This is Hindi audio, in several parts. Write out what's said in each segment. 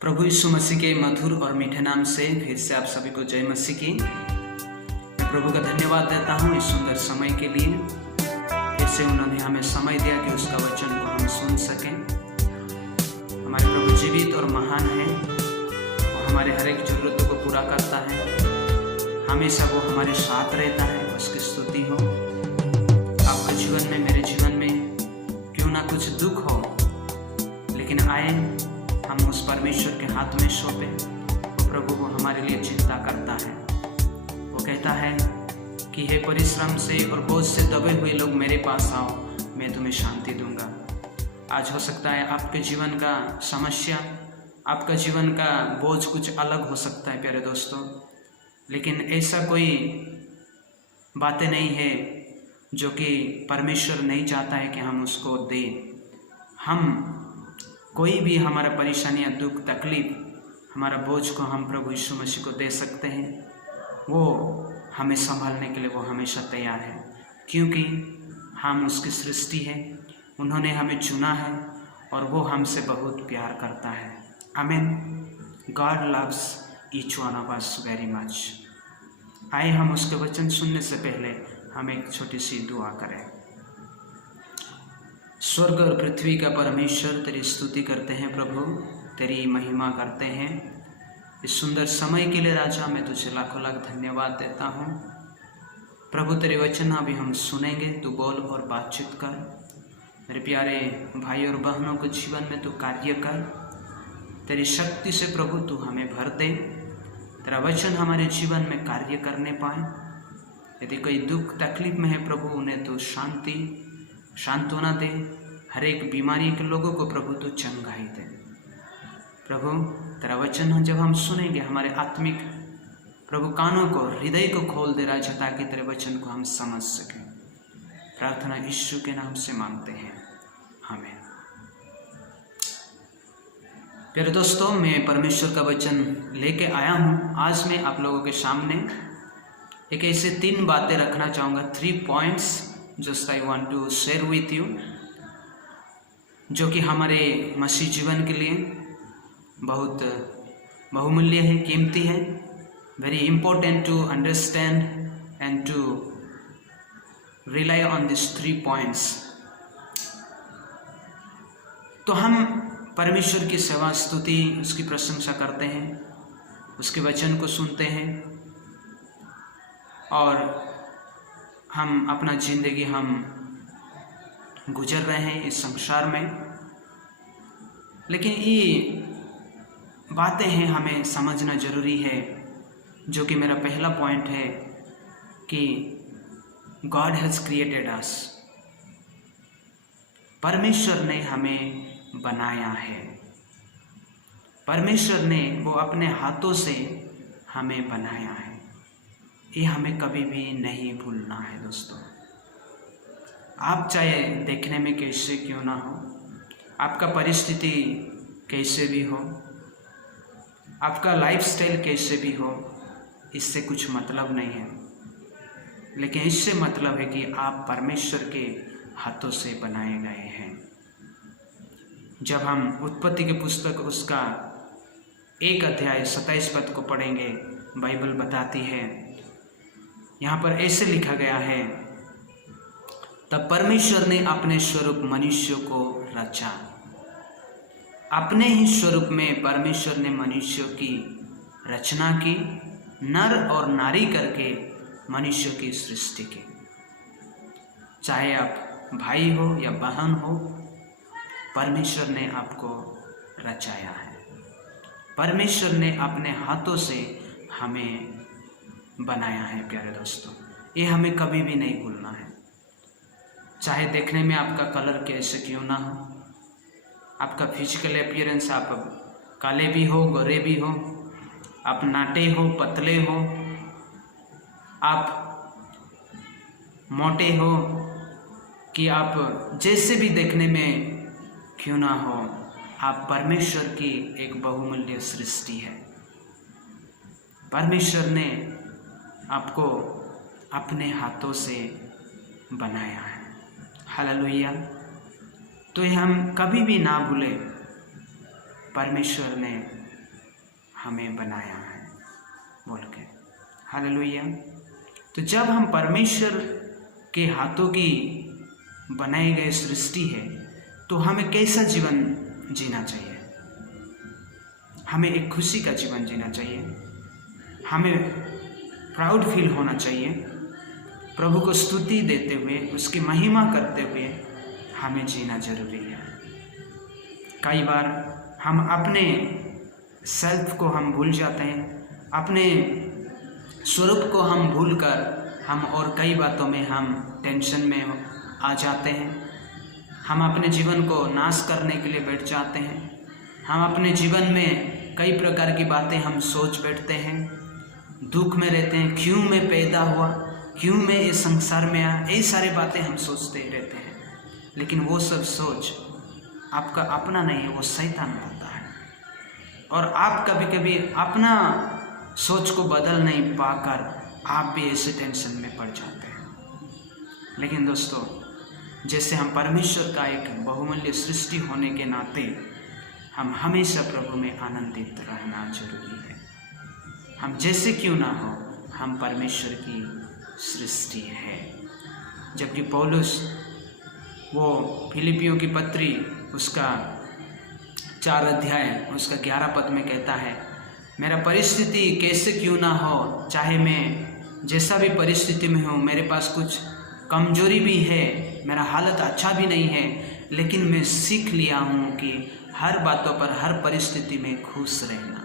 प्रभु यीशु मसीह के मधुर और मीठे नाम से फिर से आप सभी को जय मसीह की। मैं प्रभु का धन्यवाद देता हूँ इस सुंदर समय के लिए। फिर से उन्होंने हमें समय दिया कि उसका वचन को हम सुन सकें। हमारे प्रभु जीवित और महान हैं, वो हमारे हर एक जरूरतों को पूरा करता है। हमेशा वो हमारे साथ रहता है। उसकी स्तुति हो। आपके जीवन में, मेरे जीवन में क्यों ना कुछ दुख हो, लेकिन आए हम उस परमेश्वर के हाथ में सौंपे। वो प्रभु वो हमारे लिए चिंता करता है। वो कहता है कि हे परिश्रम से और बोझ से दबे हुए लोग मेरे पास आओ, मैं तुम्हें शांति दूंगा। आज हो सकता है आपके जीवन का समस्या, आपका जीवन का बोझ कुछ अलग हो सकता है प्यारे दोस्तों, लेकिन ऐसा कोई बातें नहीं है जो कि परमेश्वर नहीं चाहता है कि हम उसको दें। हम कोई भी हमारा परेशानियाँ, दुख, तकलीफ, हमारा बोझ को हम प्रभु यीशु मसीह को दे सकते हैं। वो हमें संभालने के लिए वो हमेशा तैयार है, क्योंकि हम उसकी सृष्टि है। उन्होंने हमें चुना है और वो हमसे बहुत प्यार करता है। आमीन। God loves each one of us very much. आइए हम उसके वचन सुनने से पहले हम एक छोटी सी दुआ करें। स्वर्ग और पृथ्वी का परमेश्वर, तेरी स्तुति करते हैं प्रभु, तेरी महिमा करते हैं इस सुंदर समय के लिए। राजा, मैं तुझे लाखों लाख धन्यवाद देता हूँ प्रभु। तेरे वचन अभी हम सुनेंगे, तू बोल और बातचीत कर। मेरे प्यारे भाई और बहनों के जीवन में तू कार्य कर। तेरी शक्ति से प्रभु तू हमें भर दे। तेरा वचन हमारे जीवन में कार्य करने पाए। यदि कोई दुख तकलीफ में है प्रभु, उन्हें तो शांति, सांत्वना दे। हर एक बीमारी के लोगों को प्रभु तो चंगाई दे। प्रभु तेरा वचन जब हम सुनेंगे, हमारे आत्मिक प्रभु कानों को, हृदय को खोल दे राजा, ताकि तेरे वचन को हम समझ सकें। प्रार्थना यीशु के नाम से मांगते हैं, आमीन। प्यारे दोस्तों, मैं परमेश्वर का वचन लेके आया हूँ। आज मैं आप लोगों के सामने एक ऐसे 3 बातें रखना चाहूँगा, 3 points just I want to share with you, जो कि हमारे मसीह जीवन के लिए बहुत बहुमूल्य है, कीमती है। Very important to understand and to rely on this 3 points. तो हम परमेश्वर की सेवा, स्तुति, उसकी प्रशंसा करते हैं, उसके वचन को सुनते हैं और हम अपना जिंदगी हम गुजर रहे हैं इस संसार में। लेकिन ये बातें हैं, हमें समझना जरूरी है, जो कि मेरा पहला पॉइंट है कि गॉड हैज़ क्रिएटेड अस। परमेश्वर ने हमें बनाया है। परमेश्वर ने वो अपने हाथों से हमें बनाया है। ये हमें कभी भी नहीं भूलना है दोस्तों। आप चाहे देखने में कैसे क्यों ना हो, आपका परिस्थिति कैसे भी हो, आपका लाइफस्टाइल कैसे भी हो, इससे कुछ मतलब नहीं है। लेकिन इससे मतलब है कि आप परमेश्वर के हाथों से बनाए गए हैं। जब हम उत्पत्ति की पुस्तक उसका 1 अध्याय 27 पद को पढ़ेंगे, बाइबल बताती है, यहाँ पर ऐसे लिखा गया है, तब परमेश्वर ने अपने स्वरूप मनुष्य को रचा। अपने ही स्वरूप में परमेश्वर ने मनुष्य की रचना की, नर और नारी करके मनुष्य की सृष्टि की। चाहे आप भाई हो या बहन हो, परमेश्वर ने आपको रचाया है। परमेश्वर ने अपने हाथों से हमें बनाया है प्यारे दोस्तों। ये हमें कभी भी नहीं भूलना है। चाहे देखने में आपका कलर कैसे क्यों ना हो, आपका फिजिकल अपीयरेंस, आप काले भी हो, गोरे भी हो, आप नाटे हो, पतले हो, आप मोटे हो, कि आप जैसे भी देखने में क्यों ना हो, आप परमेश्वर की एक बहुमूल्य सृष्टि है। परमेश्वर ने आपको अपने हाथों से बनाया है। हालेलुया। तो ये हम कभी भी ना भूले, परमेश्वर ने हमें बनाया है बोल के। हालेलुया। तो जब हम परमेश्वर के हाथों की बनाई गई सृष्टि है तो हमें कैसा जीवन जीना चाहिए? हमें एक खुशी का जीवन जीना चाहिए, हमें प्राउड फील होना चाहिए, प्रभु को स्तुति देते हुए उसकी महिमा करते हुए हमें जीना जरूरी है। कई बार हम अपने सेल्फ को हम भूल जाते हैं, अपने स्वरूप को हम भूलकर हम और कई बातों में हम टेंशन में आ जाते हैं। हम अपने जीवन को नाश करने के लिए बैठ जाते हैं। हम अपने जीवन में कई प्रकार की बातें हम सोच बैठते हैं, दुख में रहते हैं, क्यों मैं पैदा हुआ, क्यों मैं इस संसार में आया, ये सारी बातें हम सोचते रहते हैं। लेकिन वो सब सोच आपका अपना नहीं है, वो शैतान होता है। और आप कभी कभी अपना सोच को बदल नहीं पाकर आप भी ऐसे टेंशन में पड़ जाते हैं। लेकिन दोस्तों, जैसे हम परमेश्वर का एक बहुमूल्य सृष्टि होने के नाते हम हमेशा प्रभु में आनंदित रहना जरूरी है। हम जैसे क्यों ना हो, हम परमेश्वर की सृष्टि है। जबकि पौलुस वो फिलिपियों की पत्री उसका 4 अध्याय उसका 11 पद में कहता है, मेरा परिस्थिति कैसे क्यों ना हो, चाहे मैं जैसा भी परिस्थिति में हूँ, मेरे पास कुछ कमजोरी भी है, मेरा हालत अच्छा भी नहीं है, लेकिन मैं सीख लिया हूँ कि हर बातों पर, हर परिस्थिति में खुश रहना।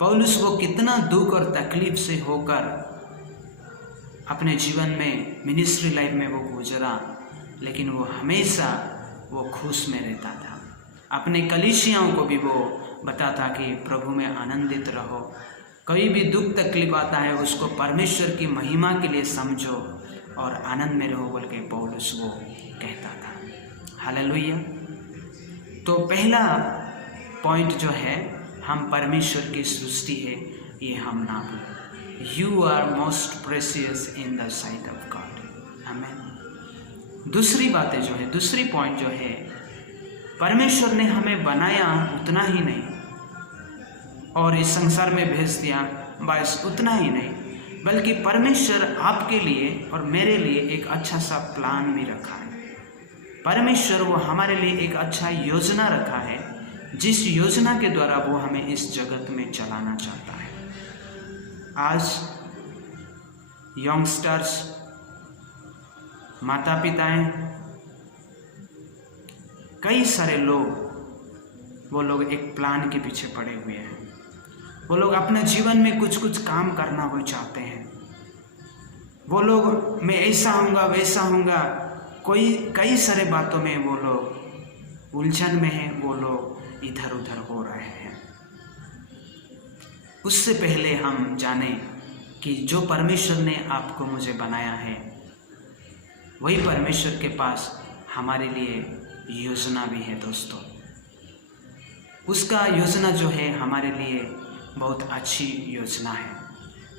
पौलुस वो कितना दुख और तकलीफ से होकर अपने जीवन में मिनिस्ट्री लाइफ में वो गुजरा, लेकिन वो हमेशा वो खुश में रहता था। अपने कलीसियाओं को भी वो बताता कि प्रभु में आनंदित रहो, कोई भी दुख तकलीफ आता है उसको परमेश्वर की महिमा के लिए समझो और आनंद में रहो बोल के पौलुस वो कहता था। हालेलुया। तो पहला पॉइंट जो है, हम परमेश्वर की सृष्टि है, ये हम ना भूलें। You are most precious in the sight of God. आमीन। दूसरी बातें जो है, दूसरी पॉइंट जो है, परमेश्वर ने हमें बनाया उतना ही नहीं और इस संसार में भेज दिया, बस उतना ही नहीं, बल्कि परमेश्वर आपके लिए और मेरे लिए एक अच्छा सा प्लान भी रखा है। परमेश्वर वो हमारे लिए एक अच्छा योजना रखा है, जिस योजना के द्वारा वो हमें इस जगत में चलाना चाहता है। आज यंगस्टर्स, माता पिताएं, कई सारे लोग, वो लोग एक प्लान के पीछे पड़े हुए हैं। वो लोग अपने जीवन में कुछ कुछ काम करना वो चाहते हैं। वो लोग मैं ऐसा होऊंगा, वैसा होऊंगा, कई सारे बातों में वो लोग उलझन में हैं, वो लोग इधर उधर हो रहे हैं। उससे पहले हम जाने कि जो परमेश्वर ने आपको मुझे बनाया है, वही परमेश्वर के पास हमारे लिए योजना भी है दोस्तों। उसका योजना जो है हमारे लिए बहुत अच्छी योजना है,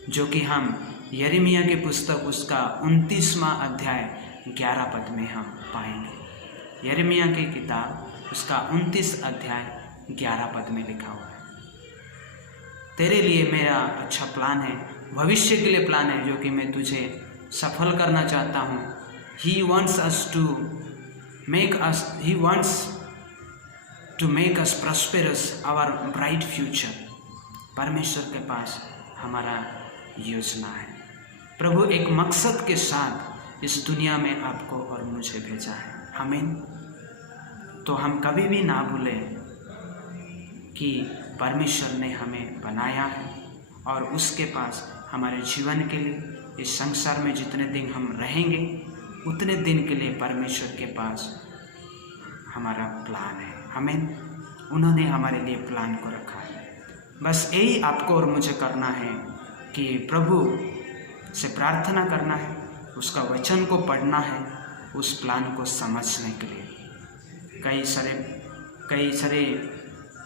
जो कि हम यिर्मयाह की पुस्तक उसका 29वां अध्याय 11 पद में हम पाएंगे। यिर्मयाह की किताब उसका 29 अध्याय 11 पद में लिखा हुआ है, तेरे लिए मेरा अच्छा प्लान है, भविष्य के लिए प्लान है, जो कि मैं तुझे सफल करना चाहता हूँ। He wants to make us prosperous, our bright future। परमेश्वर के पास हमारा योजना है। प्रभु एक मकसद के साथ इस दुनिया में आपको और मुझे भेजा है। आमीन। तो हम कभी भी ना भूलें कि परमेश्वर ने हमें बनाया है और उसके पास हमारे जीवन के लिए, इस संसार में जितने दिन हम रहेंगे उतने दिन के लिए परमेश्वर के पास हमारा प्लान है। आमीन। उन्होंने हमारे लिए प्लान को रखा है। बस यही आपको और मुझे करना है कि प्रभु से प्रार्थना करना है, उसका वचन को पढ़ना है, उस प्लान को समझने के लिए। कई सारे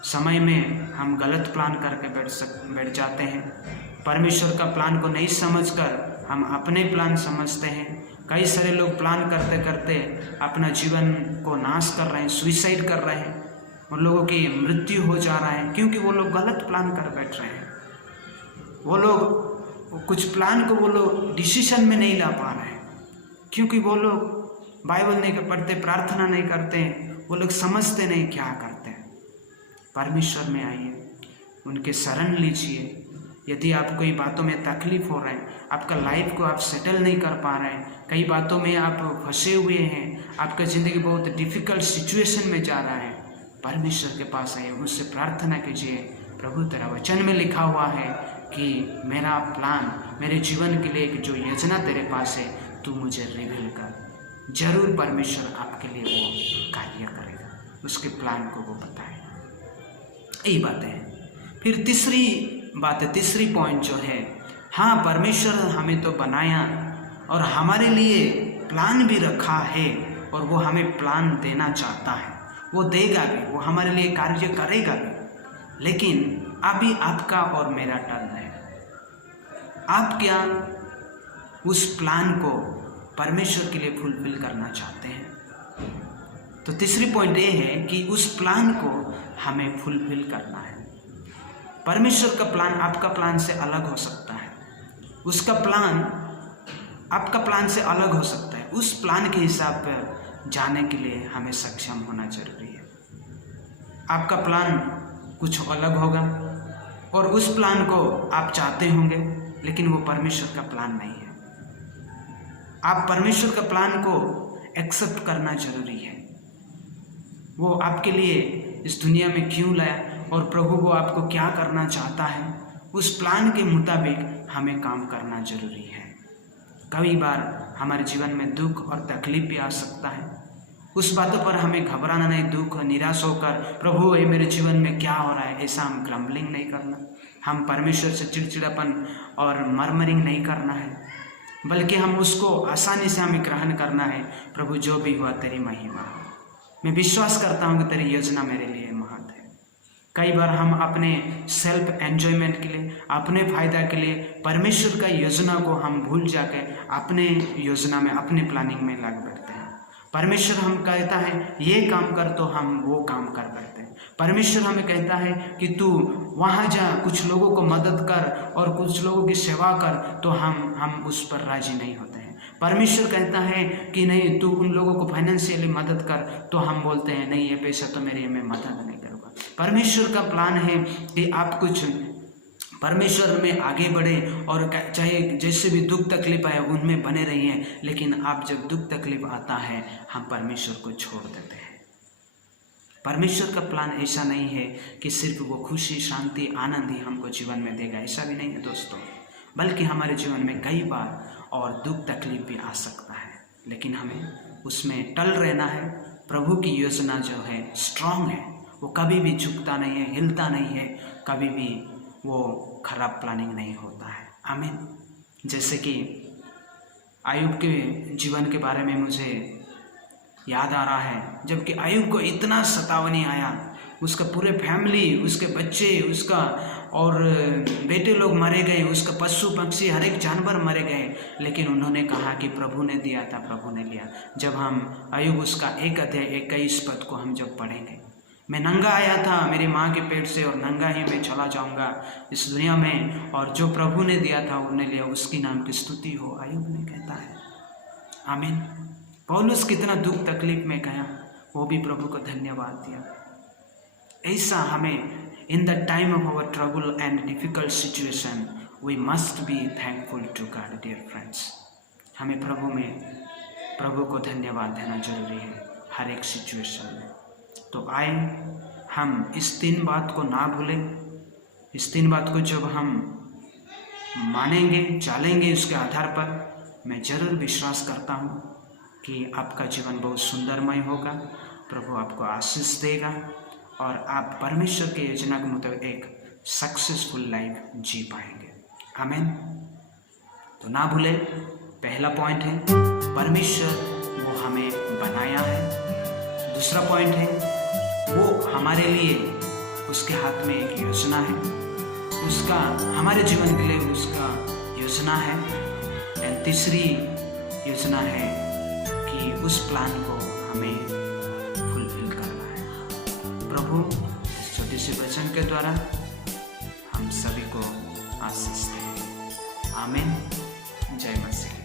समय में हम गलत प्लान करके बैठ जाते हैं। परमेश्वर का प्लान को नहीं समझकर हम अपने प्लान समझते हैं। कई सारे लोग प्लान करते करते अपना जीवन को नाश कर रहे हैं, सुइसाइड कर रहे हैं। उन लोगों की मृत्यु हो जा रहा है, क्योंकि वो लोग गलत प्लान कर बैठ रहे हैं। वो लोग कुछ प्लान को वो लोग डिसीजन में नहीं ला पा रहे हैं, क्योंकि वो लोग बाइबल नहीं पढ़ते, प्रार्थना नहीं करते, वो लोग समझते नहीं क्या करते हैं। परमेश्वर में आइए, उनके शरण लीजिए। यदि आप कोई बातों में तकलीफ हो रहे हैं, आपका लाइफ को आप सेटल नहीं कर पा रहे हैं, कई बातों में आप फंसे हुए हैं, आपका ज़िंदगी बहुत डिफ़िकल्ट सिचुएशन में जा रहा है, परमेश्वर के पास आइए, उससे प्रार्थना कीजिए। प्रभु तेरा वचन में लिखा हुआ है कि मेरा प्लान, मेरे जीवन के लिए एक जो योजना तेरे पास है, तू मुझे रिवील कर। जरूर परमेश्वर आपके लिए वो कार्य करेगा, उसके प्लान को वो बताए। यही बातें हैं। फिर तीसरी बात है, तीसरी पॉइंट जो है, हाँ परमेश्वर हमें तो बनाया और हमारे लिए प्लान भी रखा है, और वो हमें प्लान देना चाहता है, वो देगा भी, वो हमारे लिए कार्य करेगा भी। लेकिन अभी आपका और मेरा टर्न है। आप क्या उस प्लान को परमेश्वर के लिए फुलफिल करना चाहते हैं? तो तीसरी पॉइंट ये है कि उस प्लान को हमें फुलफिल करना है। परमेश्वर का प्लान आपका प्लान से अलग हो सकता है, उसका प्लान आपका प्लान से अलग हो सकता है। उस प्लान के हिसाब पर जाने के लिए हमें सक्षम होना जरूरी है। आपका प्लान कुछ अलग होगा और उस प्लान को आप चाहते होंगे, लेकिन वो परमेश्वर का प्लान नहीं है। आप परमेश्वर का प्लान को एक्सेप्ट करना जरूरी है। वो आपके लिए इस दुनिया में क्यों लाया और प्रभु वो आपको क्या करना चाहता है, उस प्लान के मुताबिक हमें काम करना जरूरी है। कई बार हमारे जीवन में दुख और तकलीफ भी आ सकता है, उस बातों पर हमें घबराना नहीं, दुख निराश होकर प्रभु ये मेरे जीवन में क्या हो रहा है, ऐसा हम ग्रम्बलिंग नहीं करना, हम परमेश्वर से चिड़चिड़ापन और मरमरिंग नहीं करना है, बल्कि हम उसको आसानी से हमें ग्रहण करना है। प्रभु जो भी हुआ तेरी महिमा हो। मैं विश्वास करता हूँ कि तेरी योजना मेरे लिए महान है। कई बार हम अपने सेल्फ एंजॉयमेंट के लिए, अपने फायदा के लिए परमेश्वर का योजना को हम भूल जाके अपने योजना में, अपने प्लानिंग में लग बैठते हैं। परमेश्वर हम कहता है ये काम कर, तो हम वो काम कर बैठते हैं। परमेश्वर हमें कहता है कि तू वहाँ जा, कुछ लोगों को मदद कर और कुछ लोगों की सेवा कर, तो हम उस पर राजी नहीं होते हैं। परमेश्वर कहता है कि नहीं तू उन लोगों को फाइनेंशियली मदद कर, तो हम बोलते हैं नहीं ये पैसा तो मेरे में मदद नहीं करूँगा। परमेश्वर का प्लान है कि आप कुछ परमेश्वर में आगे बढ़े और चाहे जैसे भी दुख तकलीफ आए उनमें बने रहिए, लेकिन आप जब दुख तकलीफ आता है हम परमेश्वर को छोड़ देते हैं। परमेश्वर का प्लान ऐसा नहीं है कि सिर्फ वो खुशी, शांति, आनंद ही हमको जीवन में देगा, ऐसा भी नहीं है दोस्तों, बल्कि हमारे जीवन में कई बार और दुख तकलीफ भी आ सकता है, लेकिन हमें उसमें टल रहना है। प्रभु की योजना जो है स्ट्रांग है, वो कभी भी झुकता नहीं है, हिलता नहीं है, कभी भी वो खराब प्लानिंग नहीं होता है। आमीन। जैसे कि आयुब के जीवन के बारे में मुझे याद आ रहा है, जबकि आयुब को इतना सतावनी आया, उसका पूरे फैमिली, उसके बच्चे, उसका और बेटे लोग मरे गए, उसका पशु पक्षी हर एक जानवर मरे गए, लेकिन उन्होंने कहा कि प्रभु ने दिया था, प्रभु ने लिया। जब हम आयुब उसका 1 अध्याय 21 पद को हम जब पढ़ेंगे, मैं नंगा आया था मेरी माँ के पेट से और नंगा ही मैं चला जाऊंगा इस दुनिया में, और जो प्रभु ने दिया था उन्हें लिया, उसकी नाम की स्तुति हो, आयुब ने कहता है। आमीन। पौलुस कितना दुख तकलीफ में गया, वो भी प्रभु को धन्यवाद दिया। ऐसा हमें in the time of our trouble and difficult situation we must be thankful to God dear friends. हमें प्रभु को धन्यवाद देना जरूरी है हर एक सिचुएशन में। तो आए हम इस 3 बात को ना भूलें। इस 3 बात को जब हम मानेंगे, चलेंगे, उसके आधार पर मैं जरूर विश्वास करता हूँ कि आपका जीवन बहुत सुंदरमय होगा, प्रभु आपको आशीष देगा और आप परमेश्वर की योजना के मुताबिक एक सक्सेसफुल लाइफ जी पाएंगे। आमीन। तो ना भूले, पहला पॉइंट है परमेश्वर वो हमें बनाया है। दूसरा पॉइंट है वो हमारे लिए, उसके हाथ में एक योजना है, उसका हमारे जीवन के लिए उसका योजना है। एंड तीसरी योजना है कि उस प्लान को हमें फुलफिल करना है। प्रभु प्रभु इस छोटे से वचन के द्वारा हम सभी को आशीष दें। आमीन। जय मसीह।